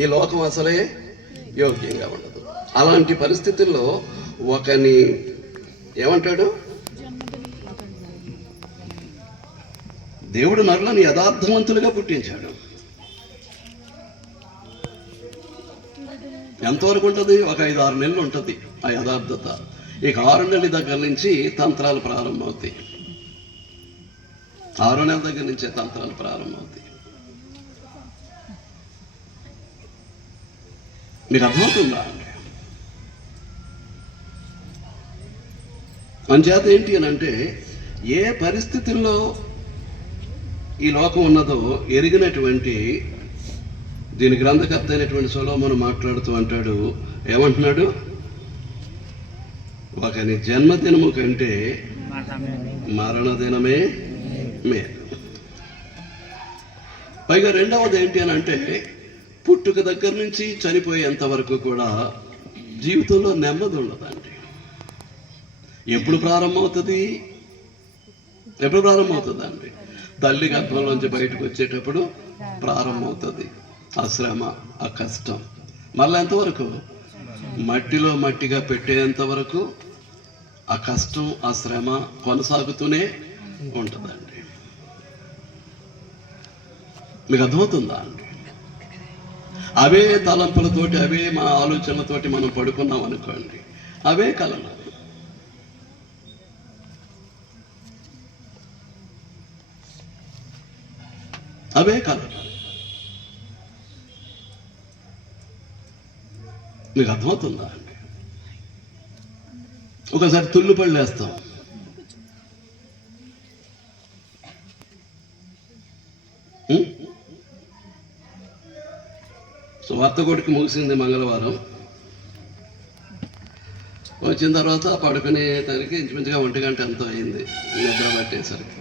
ఈ లోకం అసలే యోగ్యంగా ఉండదు. అలాంటి పరిస్థితుల్లో ఒకని ఏమంటాడు, దేవుడు నరులను యథార్థవంతులుగా పుట్టించాడు. ఎంతవరకు ఉంటుంది? ఒక 5-6 నెలలు ఉంటుంది ఆ యథార్థత. ఇక 6 నెలల దగ్గర నుంచి తంత్రాలు ప్రారంభమవుతాయి. 6 నెలల దగ్గర నుంచే తంత్రాలు ప్రారంభమవుతాయి. మీకు అర్థమవుతుందా? అంచేత ఏంటి అని అంటే, ఏ పరిస్థితుల్లో ఈ లోకం ఉన్నదో ఎరిగినటువంటి దీని గ్రంథకర్త అయినటువంటి సొలొమోను మాట్లాడుతూ అంటాడు, ఏమంటున్నాడు? ఒకని జన్మదినము కంటే మరణదినమే మేలు. పైగా రెండవది ఏంటి అని అంటే, పుట్టుక దగ్గర నుంచి చనిపోయేంత వరకు కూడా జీవితంలో నెమ్మది ఉండదండి. ఎప్పుడు ప్రారంభమవుతుంది? ఎప్పుడు ప్రారంభమవుతుందండి? తల్లి గర్భంలోంచి బయటకు వచ్చేటప్పుడు ప్రారంభమవుతుంది ఆ శ్రమ, ఆ కష్టం. మళ్ళీ ఎంతవరకు? మట్టిలో మట్టిగా పెట్టేంత వరకు ఆ కష్టం, ఆ శ్రమ కొనసాగుతూనే ఉంటుందండి. మీకు అర్థమవుతుందా అండి? అవే తలంపులతోటి, అవే మా ఆలోచనలతోటి మనం పడుకున్నాం అనుకోండి, అవే కలలు, అవే కలలు. మీకు అర్థమవుతుందా అండి? ఒకసారి తుళ్ళు పళ్ళేస్తాం, సువార్త కొడుకు ముగిసింది మంగళవారం. వచ్చిన తర్వాత పడుకునే తనకి ఇంచుమించుగా 1 గంట ఎంతో అయింది నిద్ర పట్టేసరికి.